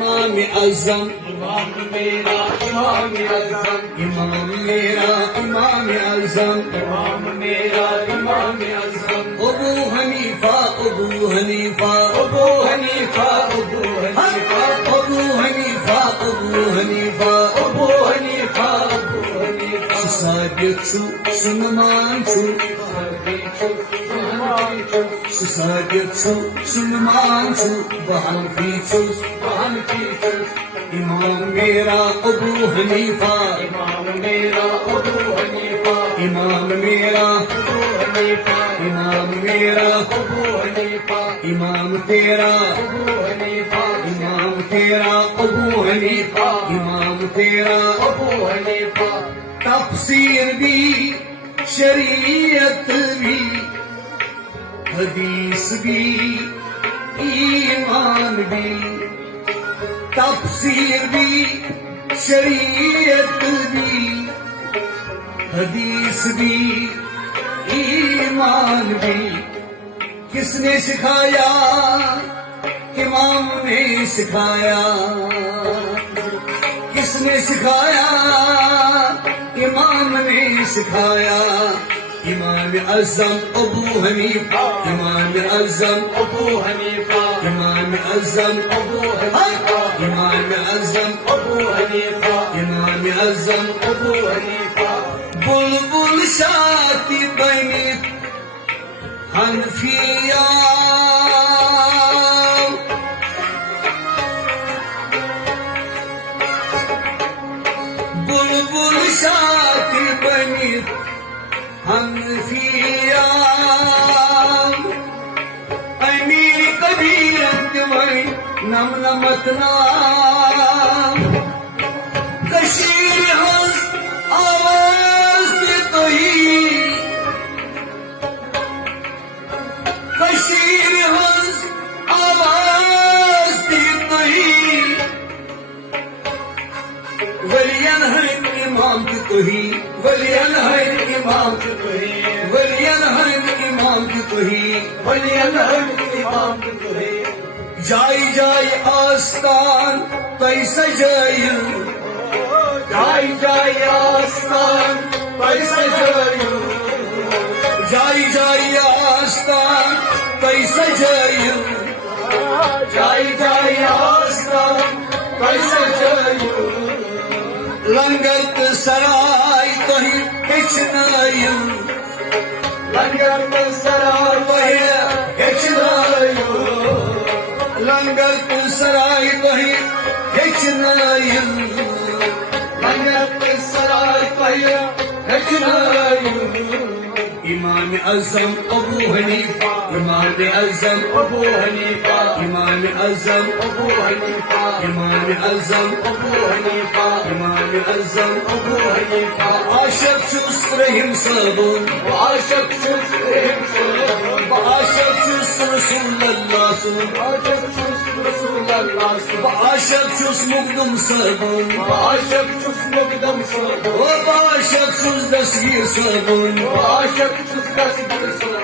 इमाम आज़म, इमाम मेरा इमाम आज़म, इमाम मेरा इमाम आज़म, इमाम मेरा इमाम आज़म, अबू हनीफा अबू हनीफा अबू हनीफा अबू हनीफा, अबू हनीफा अबू हनीफा अबू हनीफा अबू हनीफा, सादिक छु सुनमान छु सादिक छु सुनमान छु बहनफी छु हनीफी, इमाम मेरा अबू हनीफा, इमाम मेरा अबू हनीफा, इमाम मेरा अबू हनीफा, इमाम मेरा अबू हनीफा, इमाम तेरा अबू हनीफा, इमाम तेरा अबू हनीफा, इमाम तेरा अबू हनीफा, तफसीर भी शरीयत भी हदीस भी ईमान भी, तफसीर भी शरीयत भी हदीस भी ईमान भी। किसने सिखाया? इमाम ने सिखाया। किसने सिखाया? इमाम ने सिखाया। इमाम आज़म अबू हनीफा, इमाम आज़म अबू हनीफा, इमाम आज़म अबू हनीफा, इमाम आज़म अबू हनीफा, इमाम आज़म अबू हनीफा, बुलबुल शाती बनी हनफिया, बुलबुल शाती बनी हनफिया, अमीर कबीर अंजमई नम नमतना कशीर हंस आवाज तो ही कशीर हंस आवाज तो ही वलियन है इमाम की तो ही वलियन है इमाम की तो ही वलियन है इमाम की तो ही वलियन इमाम तुहे, जाई जाई आस्तान पैसा जाई जाई जाई आस्तान पैसा जायू, जाई जाई आस्तान पैसा जाई जाई जाई आस्तान पैसा जायू, लंगर के सराय कहीं पिछनायू लंगर में सराय पिछनायू लंगर के सराय कहीं पिछनायू लंगर में सराय पहिया रचनायू, इमाम आज़म अबू हनीफा, इमाम आज़म अबू हनीफा, इमाम आज़म अबू हनीफा, इमाम आज़म अबू हनीफा, इमाम आज़म अबू हनीफा, आशक चुस रहीम सबून आशक शुस रहम सुन, आशक चुस रसूलुल्लाह सुन आशक शुस रसूलुल्लाह सुन, आशक चुस मुकदम सबून आशक शुस मुकदम सुन, ओ आशक चुस दसगीर सबून आशक शुस दस्तगीर सुन,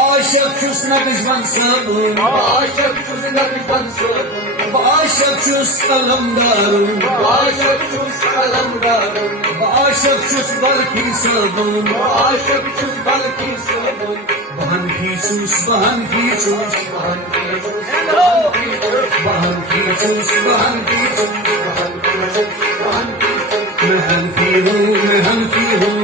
आशक चुस नक्शबंद सबून आशक शुस नक्शबंद सुन, आशक चुस कलमदारून आशक शुस कलमदार, आशक चुस बल्कि सबून आशक शुस बल्कि सुन, बहन की चुस बहन की चुस बहन की चुस बहन की चुस मैं हनफी हूँ मैं हनफी हूँ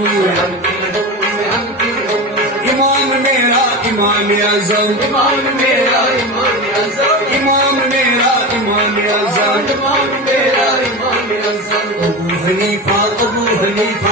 इमाम मेरा इमाम आज़म इमाम मेरा इमाम आज़म, इमाम मेरा इमाम आज़म इमाम मेरा इमाम आज़म, अबू हनीफा अबू हनीफा